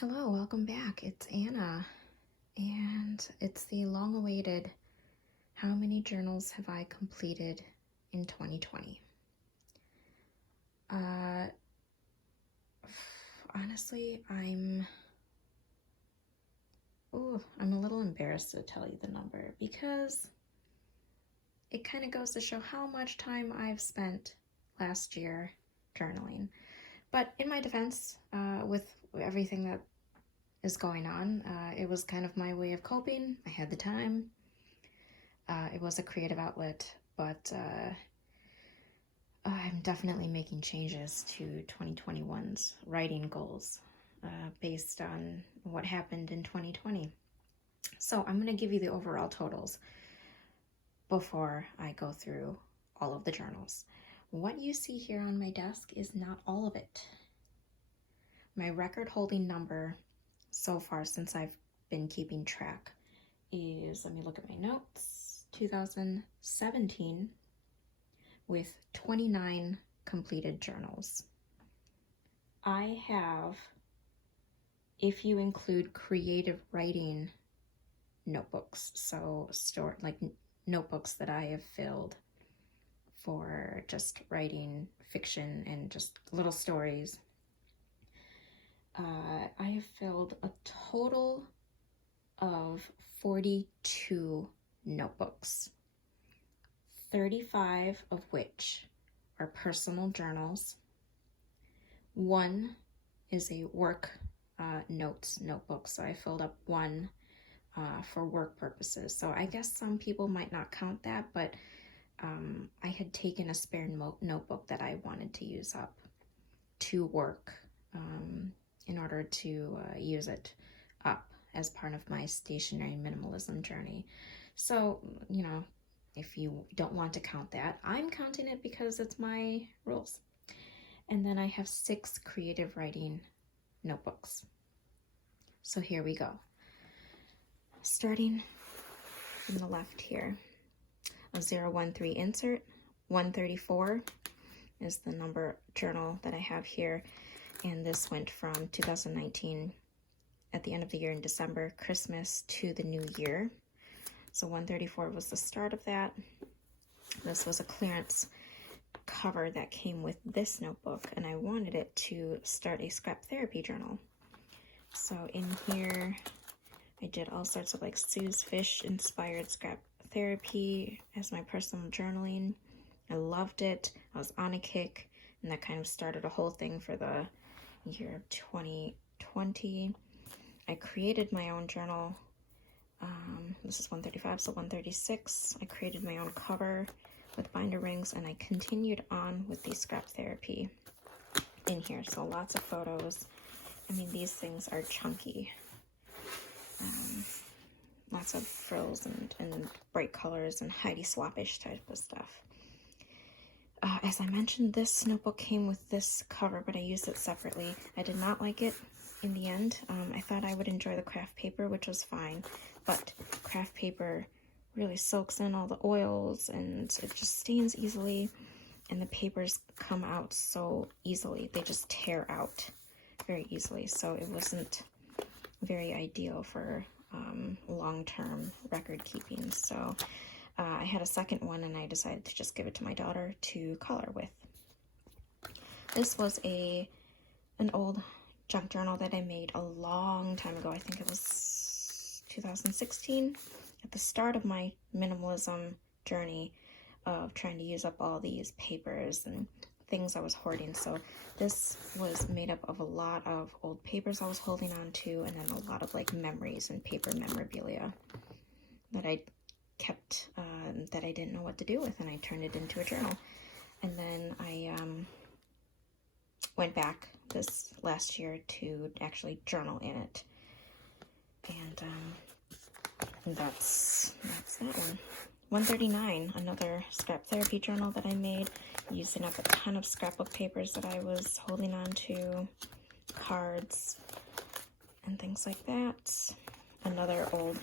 Hello, welcome back. It's Anna, and it's the long-awaited How Many Journals Have I Completed in 2020? Honestly, I'm a little embarrassed to tell you the number because it kind of goes to show how much time I've spent last year journaling. But in my defense, with everything that is going on, it was kind of my way of coping. I had the time. It was a creative outlet, but I'm definitely making changes to 2021's writing goals based on what happened in 2020. So I'm going to give you the overall totals before I go through all of the journals. What you see here on my desk is not all of it. My record holding number so far since I've been keeping track is, let me look at my notes, 2017 with 29 completed journals. I have, if you include creative writing notebooks, so notebooks that I have filled for just writing fiction and just little stories, I have filled a total of 42 notebooks, 35 of which are personal journals. One is a work notes notebook, so I filled up one for work purposes. So I guess some people might not count that, but I had taken a spare notebook that I wanted to use up to work in order to use it up as part of my stationery minimalism journey. So, if you don't want to count that, I'm counting it because it's my rules. And then I have 6 creative writing notebooks. So here we go. Starting from the left here, a 013 insert. 134 is the number journal that I have here. And this went from 2019 at the end of the year in December, Christmas to the new year. So 134 was the start of that. This was a clearance cover that came with this notebook, and I wanted it to start a scrap therapy journal. So in here, I did all sorts of Sue's Fish inspired scrap therapy as my personal journaling. I loved it. I was on a kick, and that kind of started a whole thing for the year of 2020. I created my own journal. This is 135, so 136. I created my own cover with binder rings, and I continued on with the scrap therapy in here. So lots of photos. I mean, these things are chunky. Lots of frills and bright colors and Heidi Swappish type of stuff. As I mentioned, this notebook came with this cover, but I used it separately. I did not like it in the end. I thought I would enjoy the craft paper, which was fine, but craft paper really soaks in all the oils and it just stains easily, and the papers come out so easily. They just tear out very easily, so it wasn't very ideal for long-term record keeping. So I had a second one, and I decided to just give it to my daughter to color with. This was an old junk journal that I made a long time ago. I think it was 2016, at the start of my minimalism journey of trying to use up all these papers and things I was hoarding. So this was made up of a lot of old papers I was holding on to, and then a lot of memories and paper memorabilia that I kept that I didn't know what to do with, and I turned it into a journal. And then I went back this last year to actually journal in it, and that's that one. 139, another scrap therapy journal that I made, using up a ton of scrapbook papers that I was holding on to, cards, and things like that. Another old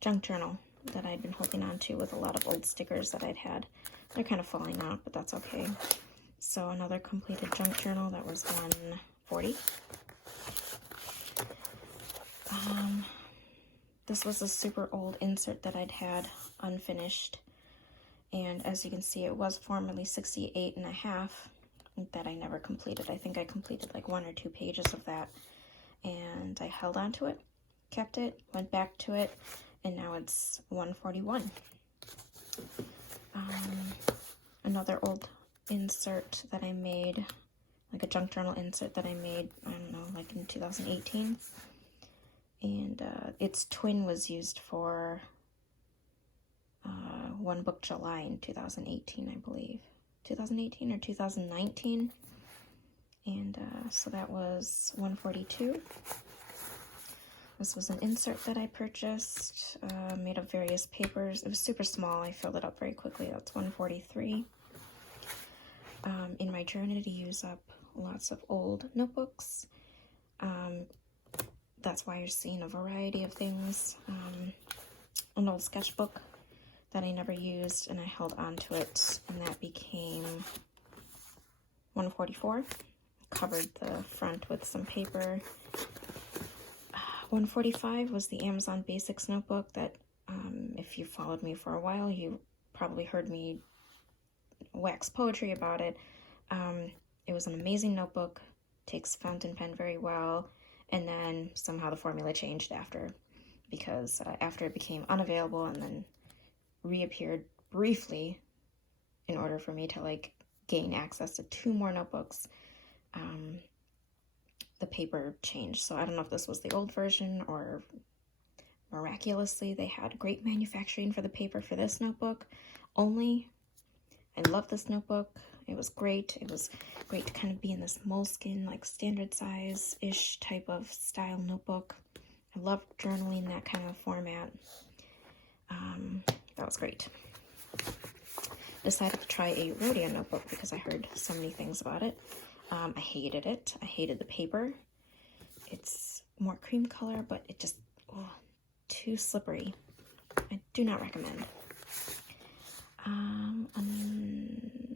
junk journal that I'd been holding on to with a lot of old stickers that I'd had. They're kind of falling out, but that's okay. So another completed junk journal, that was 40. This was a super old insert that I'd had unfinished, and as you can see, it was formerly 68.5 that I never completed. I think I completed like 1 or 2 pages of that, and I held on to it, kept it, went back to it, and now it's 141. Another old insert that I made, like a junk journal insert that I made, I don't know, like in 2018. And its twin was used for One Book July in 2018, I believe. 2018 or 2019. And so that was 142. This was an insert that I purchased, made of various papers. It was super small. I filled it up very quickly. That's 143. In my journey to use up lots of old notebooks. That's why you're seeing a variety of things. An old sketchbook that I never used, and I held on to it, and that became 144. Covered the front with some paper. 145 was the Amazon Basics notebook that, if you followed me for a while, you probably heard me wax poetry about it. It was an amazing notebook, takes fountain pen very well, and then somehow the formula changed after, because after it became unavailable and then reappeared briefly in order for me to like gain access to 2 more notebooks, the paper changed. So I don't know if this was the old version or miraculously they had great manufacturing for the paper for this notebook only. I love this notebook. It was great. It was great to kind of be in this moleskin, like standard size-ish type of style notebook. I love journaling that kind of format. That was great. Decided to try a Rhodia notebook because I heard so many things about it. I hated it. I hated the paper. It's more cream color, but it just, too slippery. I do not recommend.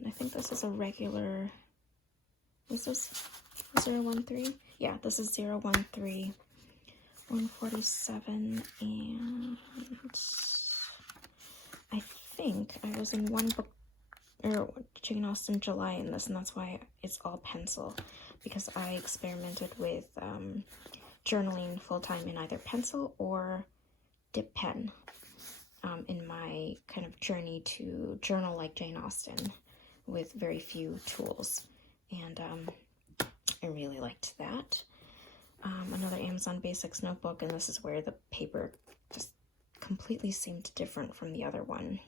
I think this is a regular, is this 013? Yeah, this is 013, 147, and I think I was in One Book, or Jane Austen July in this, and that's why it's all pencil, because I experimented with journaling full-time in either pencil or dip pen. In my kind of journey to journal like Jane Austen with very few tools. And I really liked that. Another Amazon Basics notebook, and this is where the paper just completely seemed different from the other one.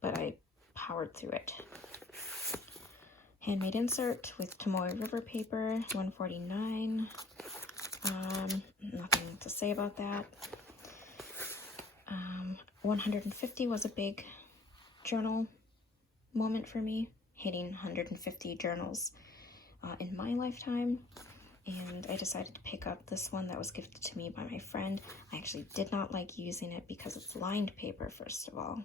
But I powered through it. Handmade insert with Tomoe River paper, 149. Nothing to say about that. 150 was a big journal moment for me, hitting 150 journals in my lifetime, and I decided to pick up this one that was gifted to me by my friend. I actually did not like using it because it's lined paper, first of all,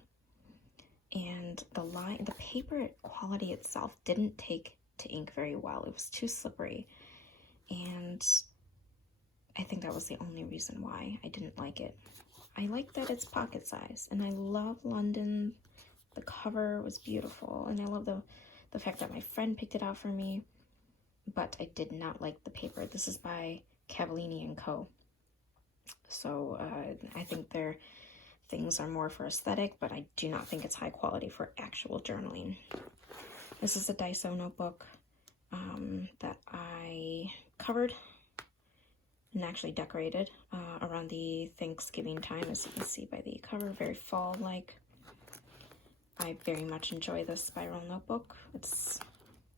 and the paper quality itself didn't take to ink very well. It was too slippery, and I think that was the only reason why I didn't like it. I like that it's pocket size, and I love London. The cover was beautiful, and I love the fact that my friend picked it out for me, but I did not like the paper. This is by Cavallini & Co. So I think their things are more for aesthetic, but I do not think it's high quality for actual journaling. This is a Daiso notebook that I covered and actually decorated around the Thanksgiving time, as you can see by the cover, very fall-like. I very much enjoy this spiral notebook. It's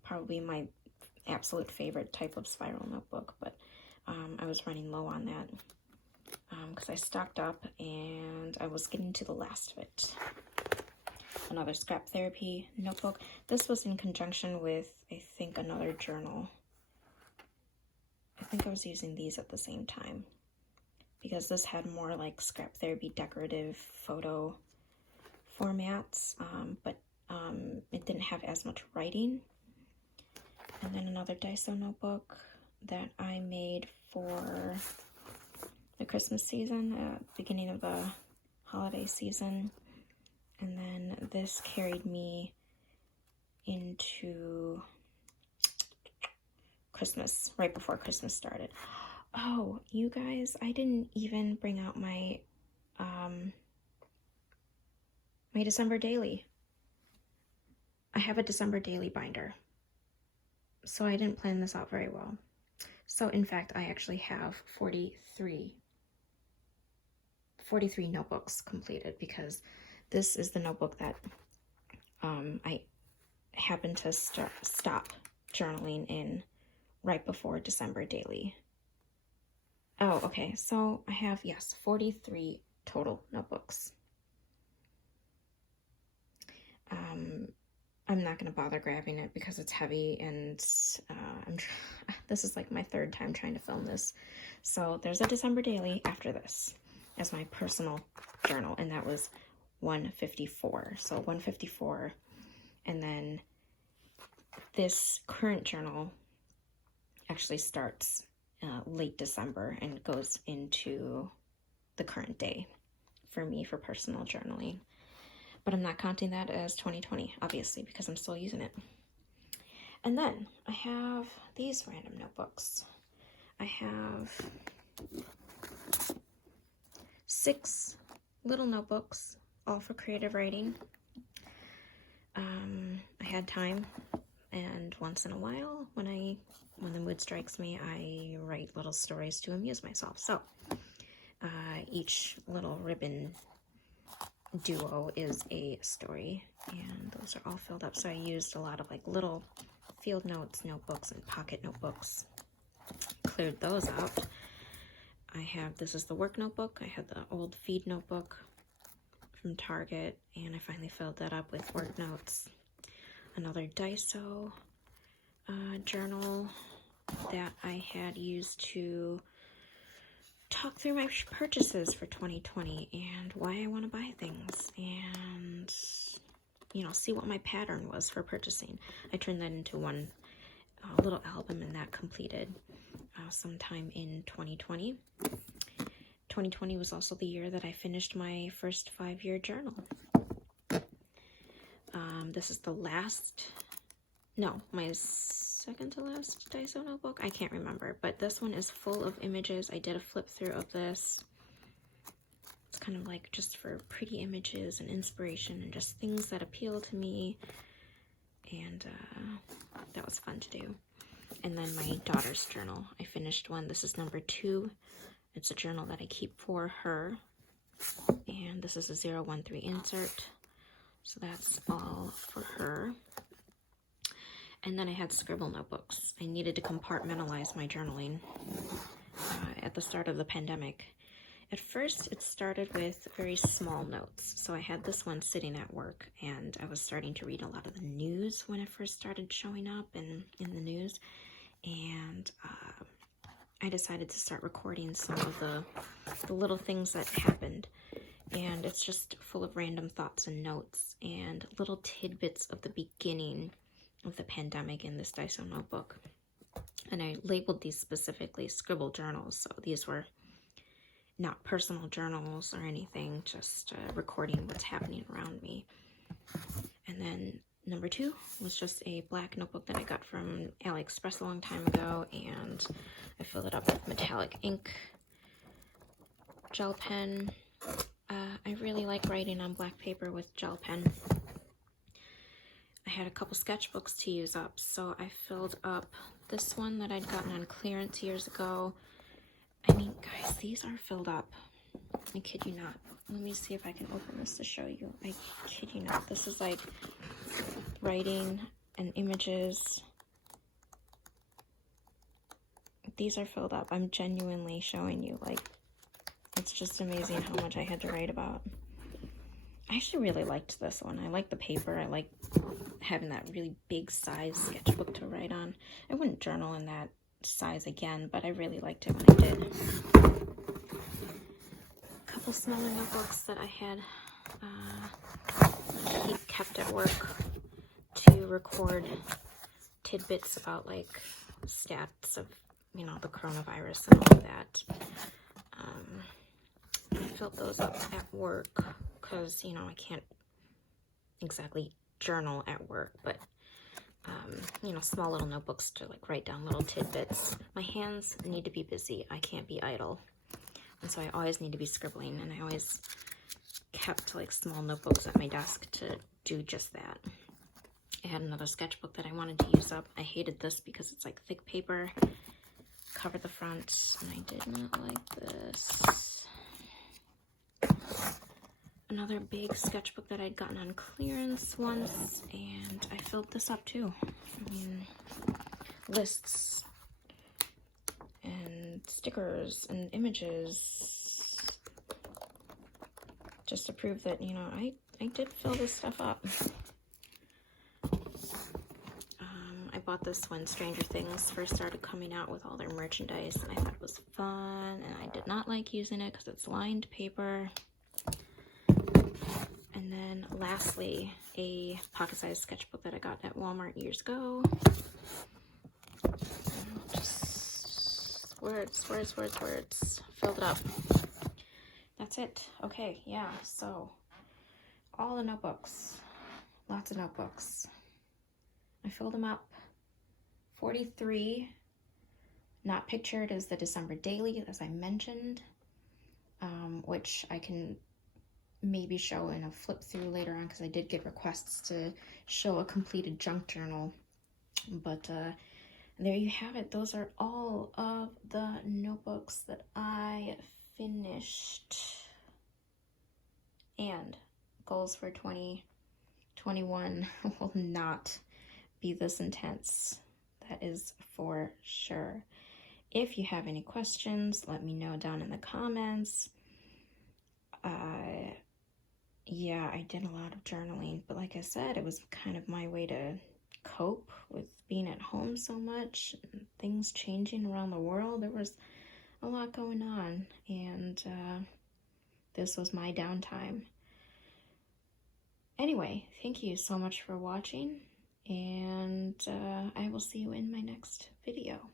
probably my absolute favorite type of spiral notebook, but I was running low on that because I stocked up and I was getting to the last of it. Another scrap therapy notebook. This was in conjunction with, I think, another journal. I think I was using these at the same time because this had more like scrap therapy decorative photo formats, but it didn't have as much writing. And then another Daiso notebook that I made for the Christmas season, beginning of the holiday season. And then this carried me into Christmas, right before Christmas started. Oh, you guys, I didn't even bring out my my December daily. I have a December daily binder. So I didn't plan this out very well. So in fact, I actually have 43 notebooks completed, because this is the notebook that I happened to stop journaling in right before December daily. Oh, okay, so I have, yes, 43 total notebooks. I'm not going to bother grabbing it because it's heavy, and this is like my third time trying to film this. So there's a December daily after this as my personal journal, and that was 154. So 154, and then this current journal actually starts late December and goes into the current day for me for personal journaling. But I'm not counting that as 2020, obviously, because I'm still using it. And then I have these random notebooks. I have 6 little notebooks, all for creative writing. I had time, and once in a while, when the mood strikes me, I write little stories to amuse myself. So each little ribbon duo is a story, and those are all filled up. So I used a lot of like little field notes, notebooks, and pocket notebooks. Cleared those out. This is the work notebook. I had the old feed notebook from Target, and I finally filled that up with work notes. Another Daiso journal that I had used to talk through my purchases for 2020 and why I want to buy things, and see what my pattern was for purchasing. I turned that into one little album, and that completed sometime in 2020. 2020 was also the year that I finished my first 5-year journal. This is my second to last Daiso notebook. I can't remember, but this one is full of images. I did a flip through of this. It's kind of like just for pretty images and inspiration and just things that appeal to me, and that was fun to do. And then my daughter's journal, I finished one. This is number 2. It's a journal that I keep for her, and this is a 013 insert, so that's all for her. And then I had scribble notebooks. I needed to compartmentalize my journaling at the start of the pandemic. At first, it started with very small notes. So I had this one sitting at work, and I was starting to read a lot of the news when it first started showing up in the news. And I decided to start recording some of the little things that happened. And it's just full of random thoughts and notes and little tidbits of the beginning of the pandemic in this Daiso notebook. And I labeled these specifically scribble journals. So these were not personal journals or anything, just recording what's happening around me. And then number 2 was just a black notebook that I got from AliExpress a long time ago, and I filled it up with metallic ink, gel pen. I really like writing on black paper with gel pen. I had a couple sketchbooks to use up, so I filled up this one that I'd gotten on clearance years ago. I mean, guys, these are filled up. I kid you not. Let me see if I can open this to show you. I kid you not. This is like writing and images. These are filled up. I'm genuinely showing you. Like, it's just amazing how much I had to write about. I actually really liked this one. I like the paper. I like having that really big size sketchbook to write on. I wouldn't journal in that size again, but I really liked it when I did. A couple smaller notebooks that I had kept at work to record tidbits about like stats of, you know, the coronavirus and all of that. I filled those up at work because, you know, I can't exactly journal at work, but you know, small little notebooks to like write down little tidbits. My hands need to be busy. I can't be idle. And so I always need to be scribbling, and I always kept like small notebooks at my desk to do just that. I had another sketchbook that I wanted to use up. I hated this because it's like thick paper, cover the front, and I did not like this. Another big sketchbook that I'd gotten on clearance once, and I filled this up too. I mean, lists and stickers and images, just to prove that, you know, I did fill this stuff up. I bought this when Stranger Things first started coming out with all their merchandise, and I thought it was fun, and I did not like using it because it's lined paper. And then lastly, a pocket-sized sketchbook that I got at Walmart years ago. Just words. Filled it up. That's it. Okay, yeah, so all the notebooks. Lots of notebooks. I filled them up. 43. Not pictured as the December daily, as I mentioned, which I can maybe show in a flip through later on, because I did get requests to show a completed junk journal. But there you have it. Those are all of the notebooks that I finished. And goals for 2021 will not be this intense. That is for sure. If you have any questions, let me know down in the comments. Yeah, I did a lot of journaling, but like I said, it was kind of my way to cope with being at home so much, and things changing around the world. There was a lot going on, and this was my downtime. Anyway, thank you so much for watching, and I will see you in my next video.